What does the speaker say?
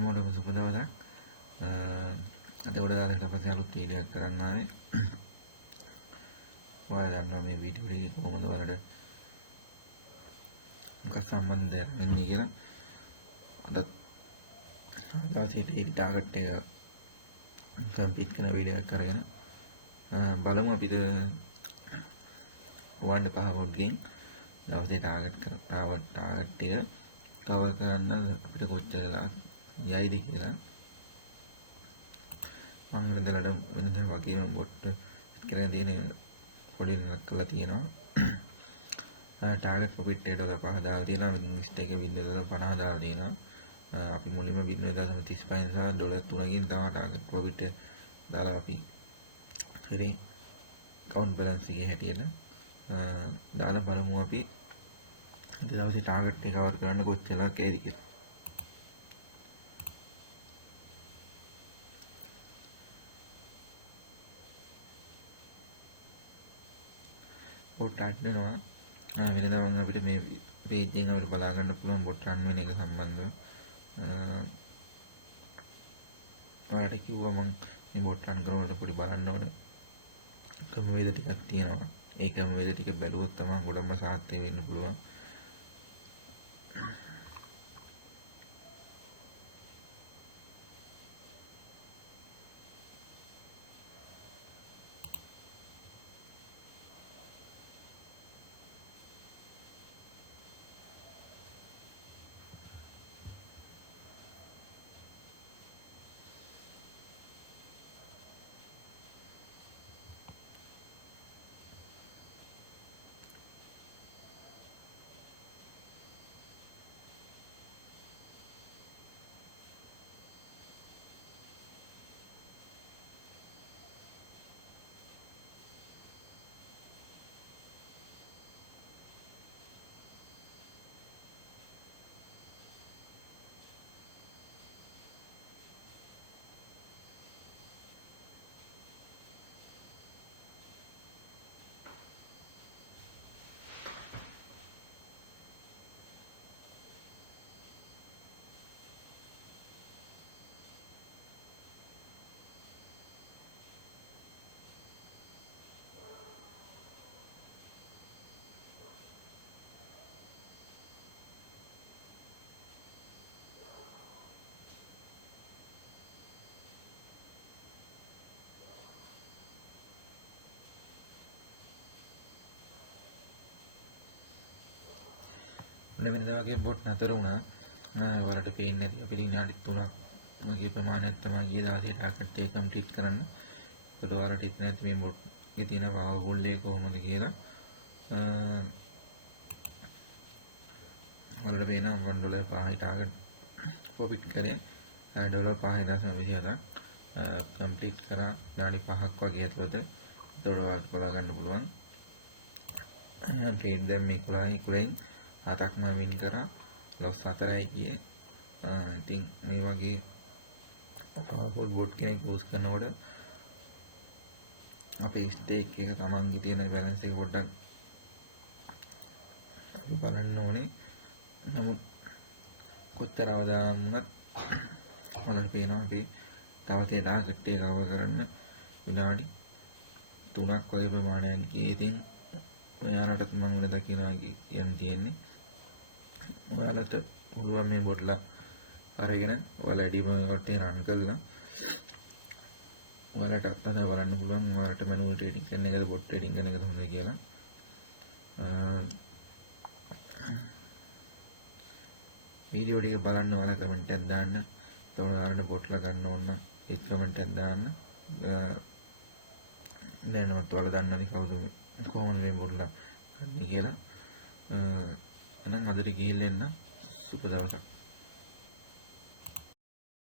හැමෝටම සුබ දවසක්. අද ගොඩාක් පස්සේ අලුත් වීඩියෝ එකක් කරන්න ආවේ. ඔයාලා දන්නවා මේ වීඩියෝ එකේ කොහොමද ඔයාලට මොකක් සම්බන්ධයක් වෙන්නේ කියලා. අද දවසේ ටීටි ටාගට් එක කම්ප්ලීට් කරන වීඩියෝ එකක් කරගෙන බලමු අපිට 1.5 වෝල්ට්ගෙන් දවසේ ටාගට් එක කවර් කරන්න අපිට කොච්චර යයිද කියලා. මම වෙනදලට වෙනදා වගේම බොට් කරගෙන තියෙන පොඩි නක් කරලා තියෙනවා. ටාගට් ප්‍රොෆිට් එක $5 දාලා තියෙනවා. මිස්ටේක් එක $0.50 දාලා තියෙනවා. අපි මුලින්ම $0.35 සහ $3කින් තමයි ටාගට් ප්‍රොෆිට් එක දාලා අපි ඉතින් කවුන්ට් බැලන්ස් එකේ හැටියට දාලා බලමු අපි ඊට දවසේ ටාගට් එක කවර් කරන්න කොච්චරක් ඇයිද කියලා. බොට් ඇඩ් වෙනවා. වෙනදා වගේ අපිට මේ පේජ් එකෙන් අපිට බලා ගන්න පුළුවන් බොට් රන් වෙන එක සම්බන්ධව. ඔයාලට කිව්වා මම මේ බොට් රන් කරනකොට පොඩි බලන්න ඕන ක්‍රමවේද ටිකක් තියෙනවා. ඒ ක්‍රමවේද ටික බැලුවොත් තමයි ගොඩක්ම සාර්ථක වෙන්න පුළුවන්. වෙනදා වගේ බොට් නතර වුණා. ඔයාලට පේන්නේ නැති අපිට විනාඩි 3ක් වගේ ප්‍රමාණයක් තමයි ගිය දවසේ ටාගට් එක කම්ප්ලීට් කරන්න. ඒකට ඔයාලට හිතෙන්නේ නැති මේ බොට් එකේ තියෙන පවර් හෝල්ඩ් එක කොහොමද කියලා. ඔයාලට පේනවා $1.5 ටාගට් ප්‍රොෆිට් කරේ $5.27ක් කම්ප්ලීට් කරා විනාඩි 5ක් වගේ ඇතුළත. ඒකට ඔයාලට බලා ගන්න පුළුවන්. ට්‍රේඩ් දැන් මේ 11න් 7ක්ම වින් කරා ලොස් 4යි ගියේ. ඉතින් මේ වගේ පවර්ෆුල් බොට් කෙනෙක් යූස් කරනකොට අපේ ස්ටේක් එක තමන්ගේ තියෙන බැලන්ස් එක පොඩ්ඩක් අපි බලන්න ඕනේ. නමුත් කොච්චර අවදානම් වුණත් ඔයාලට පේනවා අපි තවසේ ටාගට් එක කවර් කරන්න විනාඩි 3ක් වගේ ප්‍රමාණයක් ගියේ. ඉතින් ඔයාලටත් මම වෙනදා කියනවා කියන්න තියෙන්නේ ඔයාලට පුළුවන් මේ බොට්ලා අරගෙන ඔයාලා ඩිමෝට් එක රන් කරලා ඔයාලට අත්දැක බලන්න පුළුවන් ඔයාලට මැනුවල් ට්‍රේඩින් කරන එකද බොට් ට්‍රේඩින් කරන එකද හොඳ කියලා. වීඩියෝ ටික බලන්න ඔයාලා කමෙන්ට් එකක් දාන්න. එතකොට ඔයාලට බොට්ලා ගන්න ඕන ඒ කමෙන්ට් එකක් දාන්න. දැනවත් ඔයාලා දන්නවනේ කවුද කොහොමද මේ බොට්ලා ගන්නේ කියලා. එහෙනම් අදට ගිහිල්ලා එන්න සුබ දවසක්.